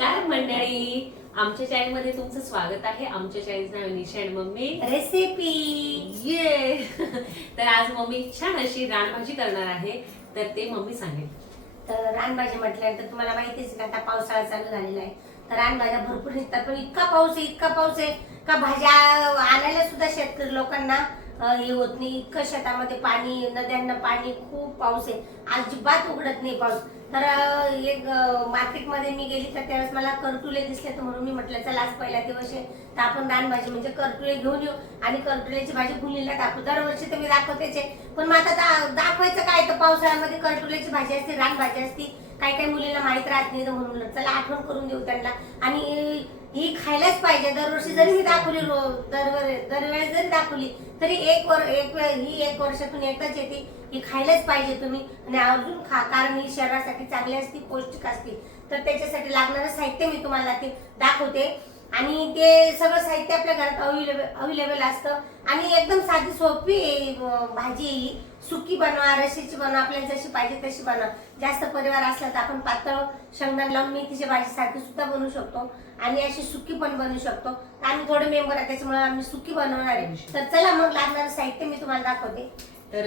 नमस्कार मंडळी, आमच्या चॅनल मध्ये तुमचं स्वागत आहे। आमच्या चॅनलचं नाव निशा आणि मम्मी रेसिपी ये तर आज मम्मी छान अशी रानभाजी करणार आहे, तर ते मम्मी सांगेल। तर रानभाजी म्हटल्यानंतर तुम्हाला माहितीच आहे आता पावसाळा चालू झालेला आहे, तर रानभाज्या भरपूर निघतात, पण इतका पाऊस आहे का भाज्या आणायला सुद्धा शेतकरी लोकांना हे होत नाही। इतकं शेतामध्ये पाणी, नद्यांना पाणी, खूप पाऊस आहे, अजिबात उघडत नाही पाऊस। तर एक मार्केटमध्ये मी गेली तर त्यावेळेस मला करटुले दिसले, तर म्हणून मी म्हटलं चला आज पहिला दिवस आहे तर आपण रानभाजी म्हणजे करटुले घेऊन येऊ आणि करटुल्याची भाजी भुलीला टाकू। दरवर्षी तर मी दाखवतेच, पण मग आता दाखवायचं काय, तर पावसाळ्यामध्ये करटुल्याची भाजी असते, रानभाजी असते, काही काही मुलींना माहित राहत नाही, तर म्हणून चला आठवण करून देऊ त्यांना। आणि ही खायलाच पाहिजे, दरवर्षी जरी मी दाखवली, दरवेळेस जरी दाखवली तरी ही एक वर्षातून एकदाच येते, ही खायलाच पाहिजे तुम्ही आणि आवर्जून खा, कारण ही शरीरासाठी चांगली असते, पौष्टिक असते। तर त्याच्यासाठी लागणारं साहित्य मी तुम्हाला ते दाखवते आणि ते सगळं साहित्य आपल्या घरात अवेलेबल असतं आणि एकदम साधी सोपी भाजी ही। सुकी बनवा, रशीची बनवा, आपल्याला जशी पाहिजे तशी बनवा। जास्त परिवार असला तर आपण पातळ शेंगदाणे लावून मेथीच्या भाजी सारखी सुद्धा बनवू शकतो आणि अशी सुकी पण बनवू शकतो। आम्ही थोडे मेंबर आहे त्याच्यामुळे आम्ही सुकी बनवणार आहे। तर चला मग लागणारं साहित्य मी तुम्हाला दाखवते। तर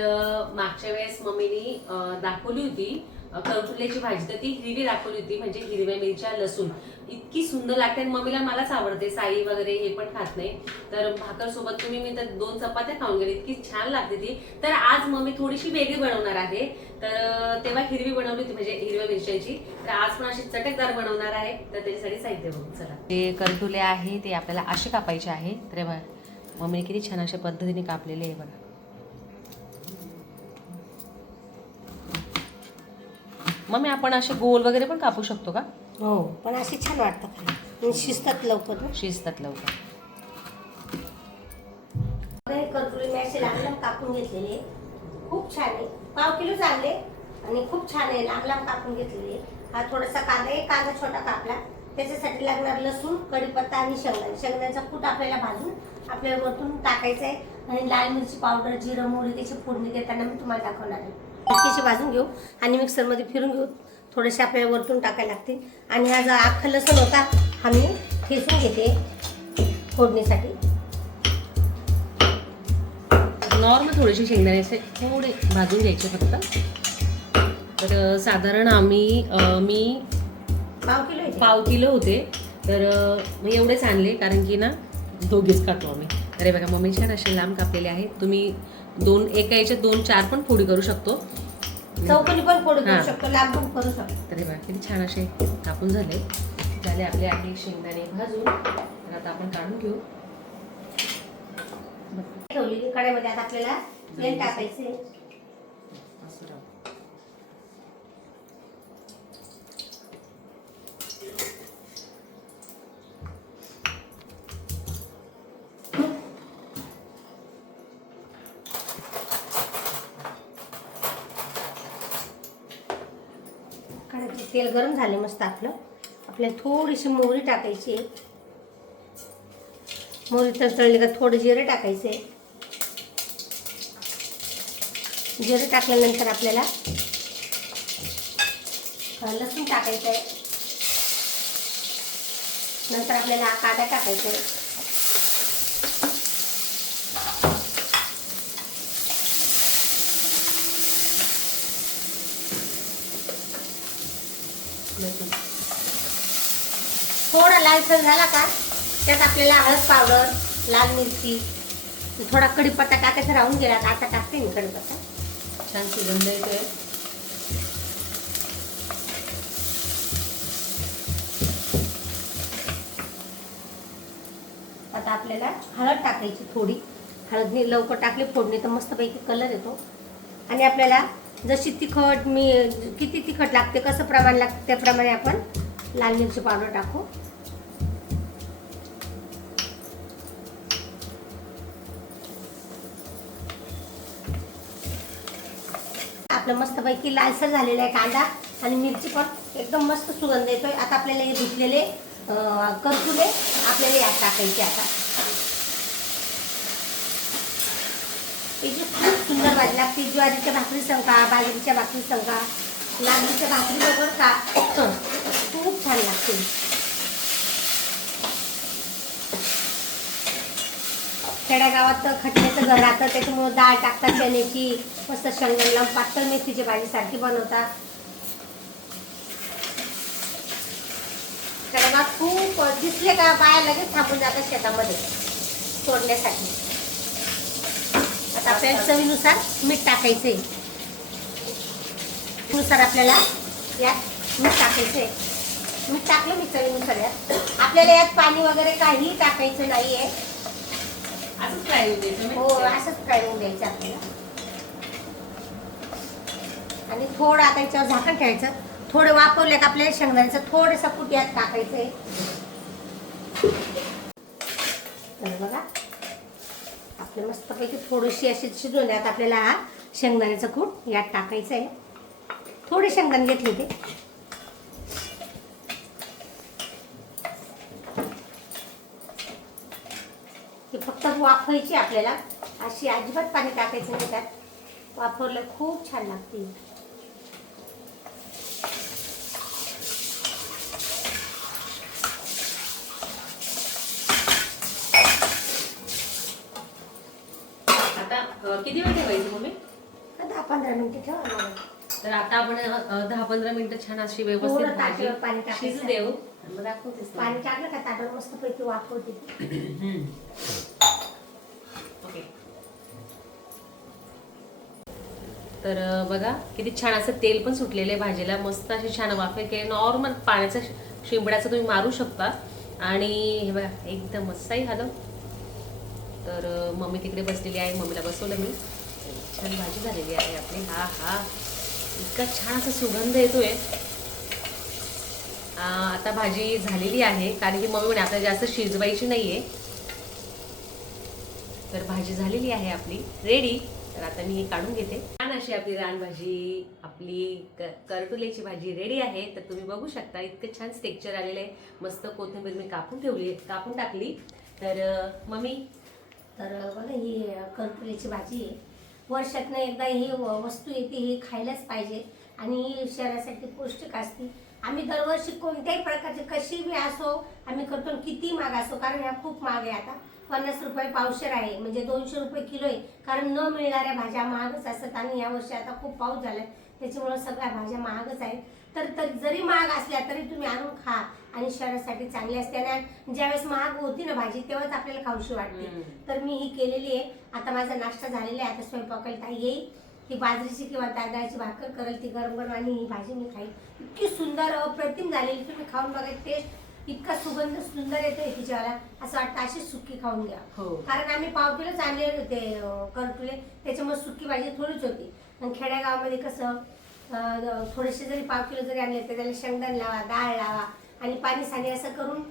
मागच्या वेळेस मम्मीनी दाखवली होती करटुल्याची भाजी, तर ती हिरवी दाखवली होती, म्हणजे हिरव्या मिरच्या, लसूण, इतकी सुंदर लागते। मम्मीला मलाच आवडते, साई वगैरे हे पण खात नाही, तर भाकर सोबत तुम्ही मी तर 2 चपात्या खाऊन गेले, इतकी छान लागते ती। तर आज मम्मी थोडीशी वेगळी बनवणार आहे, तर तेव्हा हिरवी बनवली होती म्हणजे हिरव्या मिरच्याची, तर आज पण अशी चटकदार बनवणार आहे। तर त्याच्यासाठी साहित्य बघू चला। ते करटुले आहे ते आपल्याला असे कापायचे आहे, तर बघा मम्मीने किती छान अशा पद्धतीने कापलेले आहे बघा। मम्मी आपण असे गोल वगैरे पण कापू शकतो का? हो, पण अशी छान वाटतं, शिजतात लवकर, शिजतात लवकर। करटुले मी असे लांब लांब कापून घेतलेले, खूप छान आहे, पाव किलो आणले आणि खूप छान आहे, लांब लांब कापून घेतलेले। हा थोडासा कांदा आहे, कांदा छोटा कापला, त्याच्यासाठी लागणार लसूण, कढीपत्ता आणि शेंगदाण्याचा कूट आपल्याला भाजून आपल्याला वरतून टाकायचं आहे आणि लाल मिरची पावडर, जिरं, मोहरी त्याची फोडणी देताना मी तुम्हाला दाखवणार आहे। हलकीशी भाजून घेऊ आणि मिक्सरमध्ये फिरून घेऊ, थोडेसे आपल्याला वरतून टाकायला लागतील। आणि हा जो अख्खा लसूण होता हा मी ठेचून घेते फोडणीसाठी। नॉर्मल थोडेसे शेंगदाणे थोडे भाजून घ्यायचे फक्त। तर साधारण मी पाव किलो होते, तर मी एवढेच आणले, कारण की ना दोघेच खातो आम्ही। अरे बघा मम्मी छान असे लांब कापलेले आहेत, तुम्ही एका याच्यात 2-4 पण फोडी करू शकतो, चौकोनी पण फोडी करू शकतो, लांब पण करू शकतो। तर बघा किती छान असे कापून झाले आपले आहे शेंगदाणे भाजून। तर आता आपण काढून घेऊ। ठेवलेली कढईमध्ये आता आपल्याला तेल टाकायचे, तेल गरम झाले मस्त आपल्याला थोडीशी मोहरी टाकायची, मोहरी तळली का थोडे जिरे टाकायचे, जिरे टाकल्यानंतर आपल्याला लसूण टाकायचं आहे, नंतर आपल्याला कांदा टाकायचा आहे, थोडा लालसर झाला का त्यात आपल्याला हळद पावडर, लाल मिरची, थोडा कढीपत्ता टाकायचा राहून गेला, आता टाकते मी कढीपत्ता। छान सुगंध येतोय। आता आपल्याला हळद टाकायची थोडी, हळदने लवकर टाकली फोडणी तर मस्तपैकी कलर येतो। आणि आपल्याला जशी किती तिखट लागते, कसं प्रमाण लागते त्याप्रमाणे आपण लाल मिरची पावडर टाकू। आपलं मस्तपैकी लालसर झालेला आहे कांदा आणि मिरची पण एकदम मस्त सुगंध येतोय। आता आपल्याला हे धुतलेले करटुले आपल्याला यात टाकायचे। आता याची खूप सुंदर भाजी लागते, ज्वारीच्या भाकरी संगा, बाजरीच्या भाकरी संगा, लाडूच्या भाकरी बरोबर का खूप छान लागते। खेड्यागावात तर खटल्याचं घर राहतं, त्याच्यामुळे डाळ टाकतात चण्याची, मस्त शेंगदाणे लावून पातळ मेथीची भाजी सारखी बनवतात. खेड्यागावात खूप दिसले का बाया लगेच थांबून जातात शेतामध्ये तोडण्यासाठी. आता आपल्याला चवीनुसार मीठ टाकायचंय, नुसार आपल्याला यात मीठ टाकायचंय. मीठ टाकलं मी चवीनुसार. यात आपल्याला यात पाणी वगैरे काहीही टाकायचं नाहीये. असंच फ्राय होऊ द्यायचं. हो, असंच फ्राय होऊन द्यायचं आपल्याला. आणि थोडं आता याच्यावर झाकण ठेवायचं. थोडं वापरलं का आपल्याला शेंगदाण्याचं थोडंसं कूट यात टाकायचंय. तर बघा आपलं मस्तपैकी थोडीशी अशी शिजवून द्यात. आपल्याला हा शेंगदाण्याचं कूट यात टाकायचं आहे. थोडे शेंगदाणे घेतले ते. हे फक्त वाफवायची आपल्याला, अशी अजिबात पाणी टाकायचं नाही त्यात. वाफवलं खूप छान लागते. आता किती वेळ ठेवायचं मम्मी? 10-15 मिनिटं ठेवा मला. तर आता आपण 10-15 मिनिटं छान अशी व्यवस्थित थोडं भाजी ताटावर पाणी टाकायचं. शिजू देऊ. मग दाखवतेस ना. पाणी टाकलं का ताटावर मस्तपैकी वाफवते. ओके. तर बघा किती छान असं तेल पण सुटलेलं आहे भाजीला. मस्त अशी छान वाफे केली. नॉर्मल पाण्याचा शिंपडाचा तुम्ही मारू शकता. आणि हे बघा एकदम मस्तही झालं. तर मम्मी तिकडे बसलेली आहे, मम्मीला बसवलं मी. छान भाजी झालेली आहे आपली. हा हा इतका छान असा सुगंध येतोय. आता भाजी झालेली आहे, कारण की मम्मी म्हणे आपल्याला जास्त शिजवायची नाहीये. तर भाजी झालेली आहे आपली रेडी. तर आता मी ही काढून घेते. छान अशी आपली रानभाजी, आपली करटुलेची भाजी रेडी आहे. तर तुम्ही बघू शकता इतकं छान टेक्स्चर आलेलं आहे. मस्त कोथिंबीर मी कापून टाकली. तर मम्मी, तर बघा ही करटुलेची भाजी आहे. वर्षातनं एकदा ही वस्तू येते, ही खायलाच पाहिजे आणि ही शरीरासाठी पौष्टिक असते. आम्ही दरवर्षी कोणत्याही प्रकारची कशी बी असो आम्ही करतो, किती महाग असो, कारण ह्या खूप महाग आहे. आता 50 रुपये पावशेर आहे, म्हणजे 200 रुपये किलो आहे. कारण न मिळणाऱ्या भाज्या महागच असतात आणि यावर्षी आता खूप पाऊस झालाय, त्याच्यामुळे सगळ्या भाज्या महागच आहेत. तर जरी महाग असल्या तरी तुम्ही आणून खा आणि शरीरासाठी चांगली असते. आणि ज्यावेळेस महाग होती ना भाजी तेव्हाच आपल्याला खाऊशी वाटते. तर मी ही केलेली आहे. आता माझा नाश्ता झालेला आहे. आता स्वयंपाकाला ताई येईल, ती बाजरीची किंवा तांदळाची भाकर करेल, ती गरम गरम आणि ही भाजी मी खाईल. इतकी सुंदर अप्रतिम झालेली, तुम्ही खाऊन बघा. टेस्ट इतका सुगंध सुंदर येतोय तिच्याला, असं वाटतं अशी सुकी खाऊन घ्या. कारण आम्ही पाव किलोच आणले होते करटुले, त्याच्यामुळे सुकी भाजी थोडीच होती. आणि खेड्यागावामध्ये कसं थोडेसे जरी पाव किलो जरी आणले तर त्याला शेंगदाणे लावा, डाळ लावा आणि पाणी साणी असं करून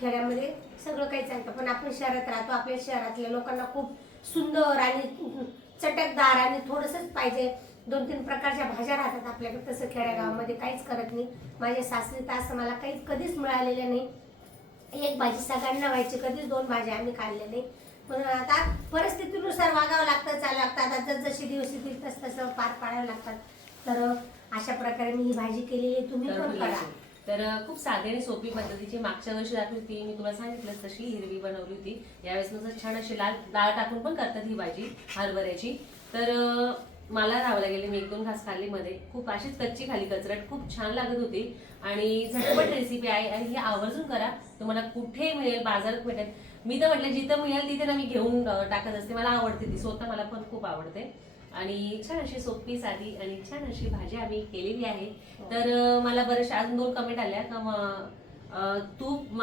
खेड्यामध्ये सगळं काही चालतं. पण आपण शहरात राहतो, आपल्या शहरातल्या लोकांना खूप सुंदर आणि चटकदार आणि थोडंसंच पाहिजे. 2-3 प्रकारच्या भाज्या राहतात आपल्याकडे. तसं खेड्यागावामध्ये काहीच करत नाही. माझ्या सासरी तर असं मला काही कधीच मिळालेलं नाही. एक भाजी सगळ्यांना व्हायची, कधीच 2 भाज्या आम्ही खाल्ल्या नाही. पण आता परिस्थितीनुसार वागावं लागतं, चालावं लागतं. आता जसजसे दिवस येतील तसं पार पाडावं लागतात. तर अशा प्रकारे मी ही भाजी केलेली आहे, तुम्ही पण करा. तर खूप साधी आणि सोपी पद्धतीची मागच्या वर्षी दाखवली होती मी तुला सांगितलं तशी हिरवी बनवली होती. यावेळेस नुसतं छान अशी लाल डाळ टाकून पण करतात ही भाजी हरभऱ्याची. तर मला राहावं लागेल, मी 1-2 घास खाल्ली मध्ये. खूप अशीच कच्ची खाली कचरट, खूप छान लागत होती आणि झटपट रेसिपी आहे. आणि ही आवर्जून करा, तुम्हाला कुठे मिळेल, बाजारात भेटेल. मी तर म्हटलं जिथं मिळेल तिथे ना मी घेऊन टाकत असते. मला आवडते ती, स्वतः मला पण खूप आवडते. आणि छान अशी सोपी साधी आणि छान अशी भाजी आम्ही केलेली आहे. तर मला बरेचशा अजून 2 कमेंट आल्या का तूप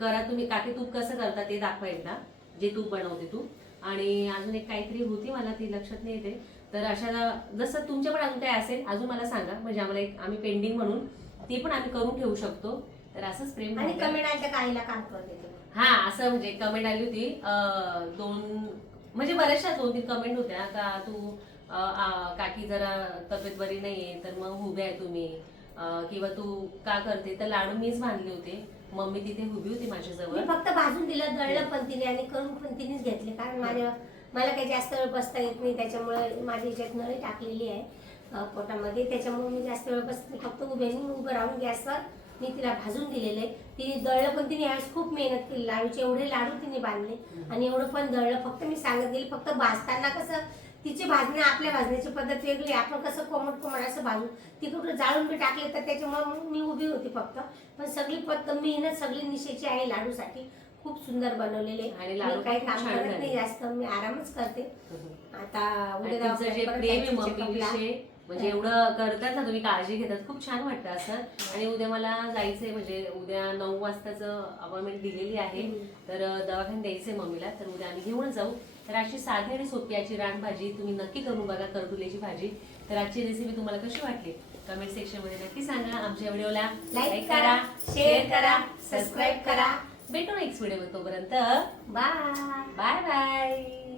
करा तुम्ही, काकी तूप कसं करता ते दाखवा एकदा, जे तूप बनवते तू. आणि अजून एक काहीतरी होती, मला ती लक्षात नाही येते. तर अशा जसं तुमच्या पण अजून काही असेल अजून मला सांगा, म्हणजे आम्हाला एक आम्ही पेंडिंग म्हणून ती पण आम्ही करून ठेवू शकतो. तर असंच प्रेम. आणि कमेंट आल्या काहीला काम करते हा, असं म्हणजे कमेंट आली होती 2 म्हणजे बऱ्याचशा 2-3 कमेंट होत्या का तू काकी जरा तब्येत बरी नाहीये तर मग उभे आहे तुम्ही, किंवा तू का करते. तर लाडू मीच बांधले होते, मम्मी तिथे उभी होती माझ्याजवळ. मी फक्त भाजून दिलं, दळलं पण तिने आणि करून पण तिनेच घेतले. कारण मला काही जास्त वेळ बसता येत नाही, त्याच्यामुळे माझी याच्यात नळी टाकलेली आहे पोटामध्ये, त्याच्यामुळे मी जास्त वेळ बसते. फक्त उभं राहून गॅसवर मी तिला भाजून दिलेलं आहे. तिने दळलं पण तिने यावेळेस खूप मेहनत केली. लाडूचे एवढे लाडू तिने बांधले आणि एवढं पण दळलं. फक्त मी सांगत गेली, फक्त भाजताना कसं तिची भाजणे आपल्या भाजण्याची पद्धत वेगळी. आपण कसं कोमट कोमट असं भाजून ती कुठं जाळून बी टाकले तर त्याच्यामुळे मग मी उभी होती फक्त. पण सगळी मेहनत सगळी निशेची आहे लाडूसाठी. खूप सुंदर बनवलेले आणि लाडू मी काही खूप काम छान करत झाले. नाही जास्त, मी आरामच करते. आता आणि उद्या तुमचं जे परत प्रेम आहे जायचं मम्मी check-upला. विषयी, म्हणजे एवढं करतात ना तुम्ही, काळजी घेतात, खूप छान वाटतं असं. आणि उद्या मला जायचंय, म्हणजे उद्या 9 वाजताचं अपॉइंटमेंट दिलेली आहे. तर दवाखान्यात द्यायचंय मम्मीला, तर उद्या आम्ही घेऊन जाऊ. तर अशी साधी आणि सोपी याची रानभाजी तुम्ही नक्की करून बघा, करटुल्याची भाजी. तर आजची रेसिपी तुम्हाला कशी वाटली कमेंट सेक्शन मध्ये नक्की सांगा. आमच्या व्हिडिओला लाईक करा, शेअर करा, सबस्क्राईब करा. भेटू नेक्स्ट व्हिडिओ. तोपर्यंत बाय. Bye bye.